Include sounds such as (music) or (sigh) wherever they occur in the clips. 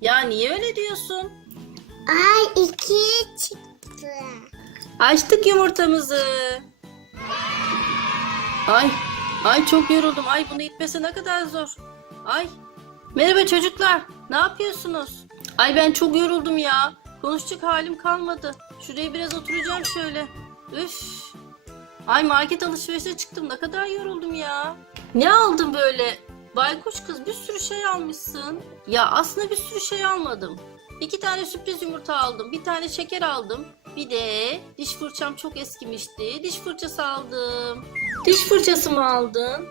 Ya niye öyle diyorsun? Ay iki çıktı. Açtık yumurtamızı. Ay, ay çok yoruldum. Ay bunu itmesi ne kadar zor. Ay. Merhaba çocuklar. Ne yapıyorsunuz? Ay ben çok yoruldum ya. Konuşacak halim kalmadı. Şuraya biraz oturacağım şöyle. Üf. Ay market alışverişe çıktım. Ne kadar yoruldum ya. Ne aldın böyle? Baykuş kız bir sürü şey almışsın. Ya aslında bir sürü şey almadım. İki tane sürpriz yumurta aldım. Bir tane şeker aldım. Bir de diş fırçam çok eskimişti. Diş fırçası aldım. Diş fırçası mı aldın?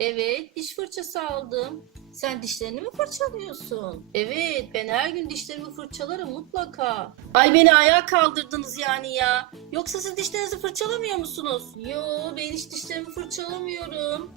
Evet, diş fırçası aldım. Sen dişlerini mi fırçalıyorsun? Evet, ben her gün dişlerimi fırçalarım mutlaka. Ay beni ayağa kaldırdınız yani ya. Yoksa siz dişlerinizi fırçalamıyor musunuz? Yo, ben hiç dişlerimi fırçalamıyorum.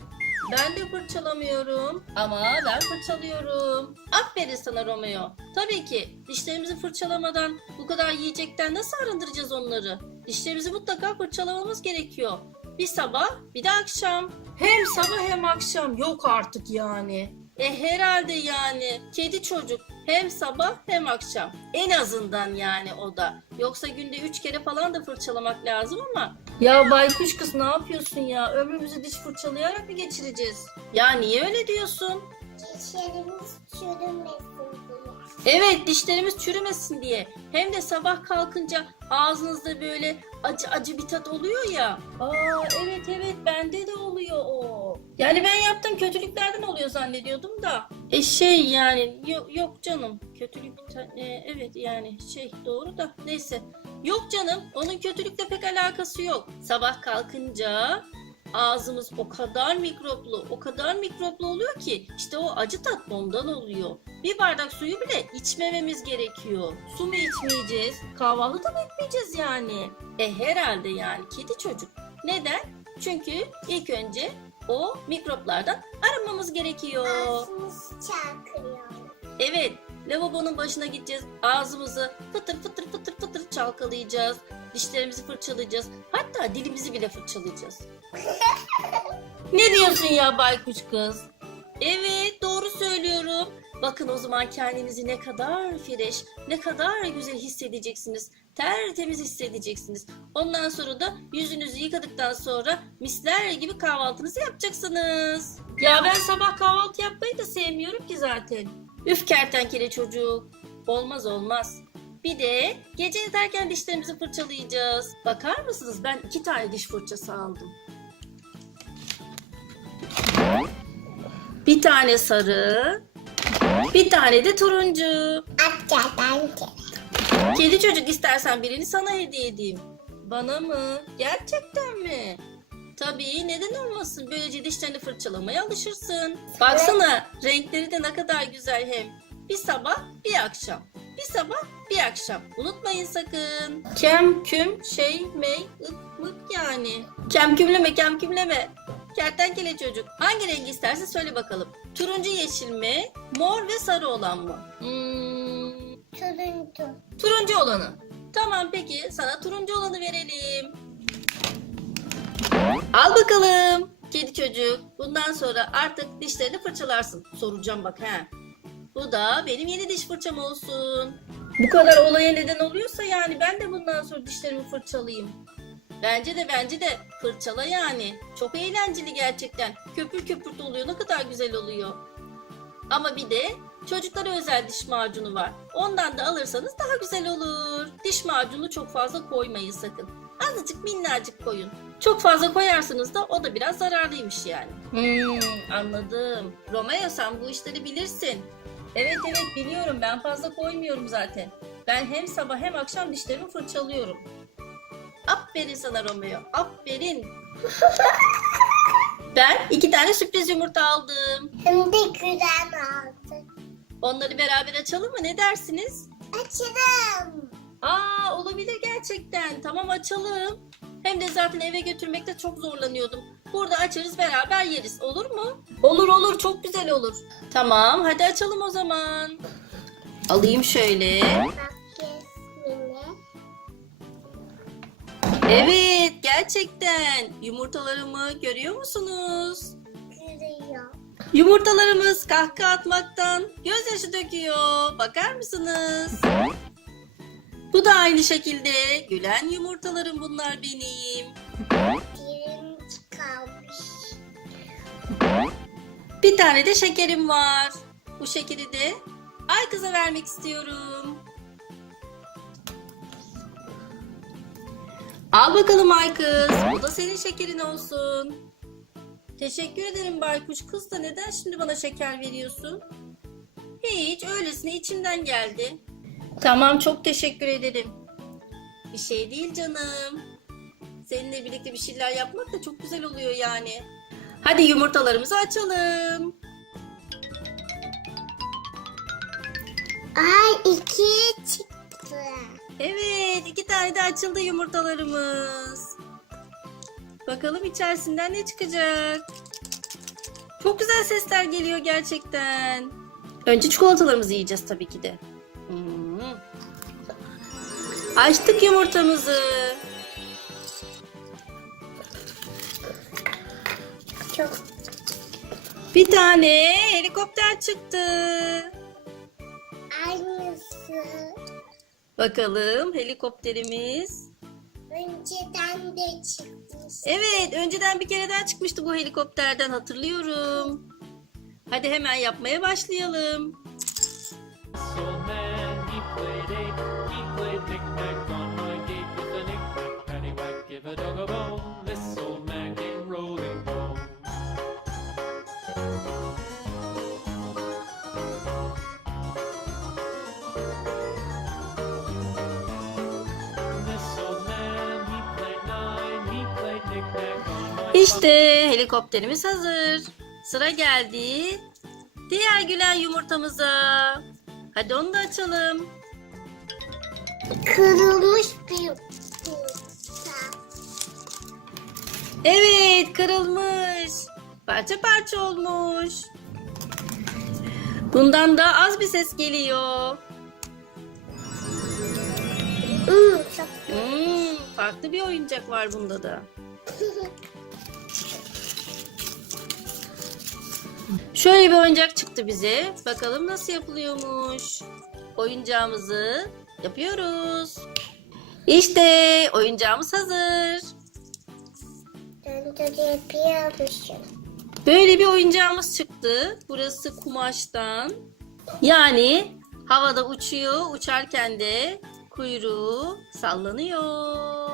Ben de fırçalamıyorum. Ama ben fırçalıyorum. Aferin sana Romeo. Tabii ki dişlerimizi fırçalamadan bu kadar yiyecekten nasıl arındıracağız onları? Dişlerimizi mutlaka fırçalamamız gerekiyor. Bir sabah bir de akşam. Hem sabah hem akşam yok artık yani. E herhalde yani kedi çocuk hem sabah hem akşam. En azından yani o da. Yoksa günde üç kere falan da fırçalamak lazım ama. Ya baykuş kız ne yapıyorsun ya? Ömrümüzü diş fırçalayarak mı geçireceğiz? Ya niye öyle diyorsun? Dişlerimiz çürümesin diye. Evet dişlerimiz çürümesin diye. Hem de sabah kalkınca ağzınızda böyle acı acı bir tat oluyor ya. Aa evet evet bende de oluyor o. Yani ben yaptığım kötülüklerden oluyor zannediyordum da. E şey yani yok, yok canım kötülük e, evet yani şey doğru da neyse. Yok canım onun kötülükle pek alakası yok. Sabah kalkınca ağzımız o kadar mikroplu, o kadar mikroplu oluyor ki işte o acı tat ondan oluyor. Bir bardak suyu bile içmememiz gerekiyor. Su mu içmeyeceğiz? Kahvaltı da mı etmeyeceğiz yani? E herhalde yani kedi çocuk. Neden? Çünkü ilk önce o mikroplardan arınmamız gerekiyor. Ağzımız çarkıyor. Evet, lavabonun başına gideceğiz. Ağzımızı fıtır fıtır fıtır fıtır çalkalayacağız. Dişlerimizi fırçalayacağız. Hatta dilimizi bile fırçalayacağız. (laughs) ne diyorsun ya baykuş kız? Evet, doğru söylüyorum. Bakın o zaman kendinizi ne kadar fresh, ne kadar güzel hissedeceksiniz. Tertemiz hissedeceksiniz. Ondan sonra da yüzünüzü yıkadıktan sonra misler gibi kahvaltınızı yapacaksınız. Ya ben sabah kahvaltı yapmayı da sevmiyorum ki zaten. Üf kertenkele çocuk. Olmaz olmaz. Bir de gece yatarken dişlerimizi fırçalayacağız. Bakar mısınız ben iki tane diş fırçası aldım. Bir tane sarı, bir tane de turuncu. Atça bence. Kedi çocuk istersen birini sana hediye edeyim. Bana mı? Gerçekten mi? Tabii neden olmasın? Böylece dişlerini fırçalamaya alışırsın. Baksana renkleri de ne kadar güzel hem. Bir sabah bir akşam. Bir sabah bir akşam. Unutmayın sakın. Kem küm şey mey ık mık yani. Kem kümleme kem kümleme. Kertenkele çocuk. Hangi rengi isterse söyle bakalım. Turuncu yeşil mi? Mor ve sarı olan mı? Hmm, Turuncu. Turuncu olanı. Tamam peki sana turuncu olanı verelim. Al bakalım. Kedi çocuk. Bundan sonra artık dişlerini fırçalarsın. Soracağım bak ha. Bu da benim yeni diş fırçam olsun. Bu kadar olaya neden oluyorsa yani ben de bundan sonra dişlerimi fırçalayayım. Bence de bence de fırçala yani. Çok eğlenceli gerçekten. Köpür köpür oluyor. Ne kadar güzel oluyor. Ama bir de çocuklara özel diş macunu var. Ondan da alırsanız daha güzel olur. Diş macunu çok fazla koymayın sakın. Azıcık minnacık koyun. Çok fazla koyarsanız da o da biraz zararlıymış yani. Hmm, anladım. Romeo sen bu işleri bilirsin. Evet evet biliyorum ben fazla koymuyorum zaten. Ben hem sabah hem akşam dişlerimi fırçalıyorum. Aferin sana Romeo. Aferin. (laughs) ben iki tane sürpriz yumurta aldım. Hem de güzel aldı. Onları beraber açalım mı? Ne dersiniz? Açalım. Aa olabilir gerçekten. Tamam açalım. Hem de zaten eve götürmekte çok zorlanıyordum. Burada açarız beraber yeriz. Olur mu? Olur olur çok güzel olur. Tamam hadi açalım o zaman. Alayım şöyle. Bak gerçekten. Yumurtalarımı görüyor musunuz? Görüyor. Yumurtalarımız kahkaha atmaktan gözyaşı döküyor. Bakar mısınız? Bu da aynı şekilde gülen yumurtalarım bunlar benim. Bir tane de şekerim var. Bu şekeri de ay kıza vermek istiyorum. Al bakalım ay kız. Bu da senin şekerin olsun. Teşekkür ederim baykuş kız da neden şimdi bana şeker veriyorsun? Hiç öylesine içimden geldi. Tamam çok teşekkür ederim. Bir şey değil canım. Seninle birlikte bir şeyler yapmak da çok güzel oluyor yani. Hadi yumurtalarımızı açalım. Ay iki çıktı. Evet, iki tane de açıldı yumurtalarımız. Bakalım içerisinden ne çıkacak. Çok güzel sesler geliyor gerçekten. Önce çikolatalarımızı yiyeceğiz tabii ki de. Hmm. Açtık yumurtamızı. Çok Bir tane helikopter çıktı. aynısı. Bakalım helikopterimiz. Önceden de çıkmış. Evet, önceden bir kere daha çıkmıştı bu helikopterden hatırlıyorum. Hadi hemen yapmaya başlayalım. This old man, he played eight. He played knick-knack on my gate with a knick-knack, paddywhack, give a dog a bone. İşte helikopterimiz hazır. Sıra geldi. Diğer gülen yumurtamıza. Hadi onu da açalım. Kırılmış bir yumurta. Evet, kırılmış. Parça parça olmuş. Bundan da az bir ses geliyor. Hmm, farklı bir oyuncak var bunda da. (laughs) Şöyle bir oyuncak çıktı bize. Bakalım nasıl yapılıyormuş. Oyuncağımızı yapıyoruz. İşte oyuncağımız hazır. Döndür yapıyormuşum. Böyle bir oyuncağımız çıktı. Burası kumaştan. Yani havada uçuyor. Uçarken de kuyruğu sallanıyor.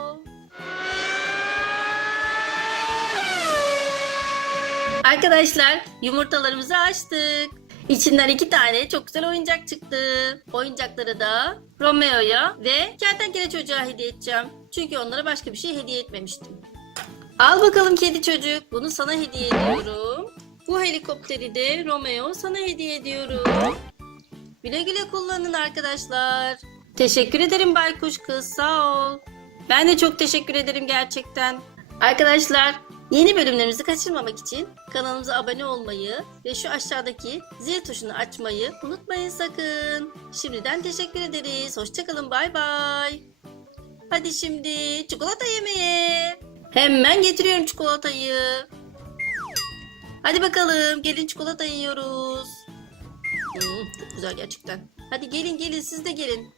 Arkadaşlar yumurtalarımızı açtık. İçinden iki tane çok güzel oyuncak çıktı. Oyuncakları da Romeo'ya ve kertenkele çocuğa hediye edeceğim. Çünkü onlara başka bir şey hediye etmemiştim. Al bakalım kedi çocuk. Bunu sana hediye ediyorum. Bu helikopteri de Romeo sana hediye ediyorum. Güle güle kullanın arkadaşlar. Teşekkür ederim Baykuş kız. Sağ ol. Ben de çok teşekkür ederim gerçekten. Arkadaşlar yeni bölümlerimizi kaçırmamak için kanalımıza abone olmayı ve şu aşağıdaki zil tuşunu açmayı unutmayın sakın. Şimdiden teşekkür ederiz. Hoşçakalın. Bay bay. Hadi şimdi çikolata yemeye. Hemen getiriyorum çikolatayı. Hadi bakalım gelin çikolata yiyoruz. Hmm, çok güzel gerçekten. Hadi gelin gelin siz de gelin.